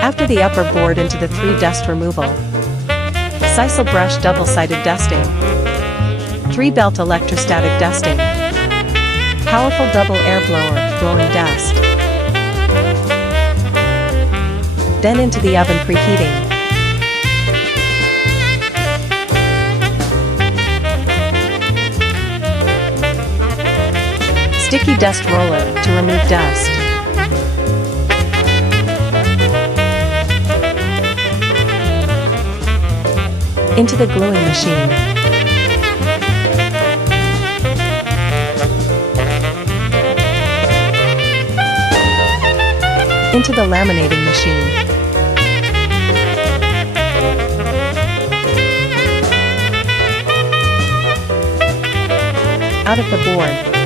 After the upper board into the 3 dust removal. Sisal brush double-sided dusting. 3 belt electrostatic dusting. Powerful double air blower, blowing dust. Then into the oven preheating. Sticky dust roller, to remove dust. Into the gluing machine. Into the laminating machine. Out of the board.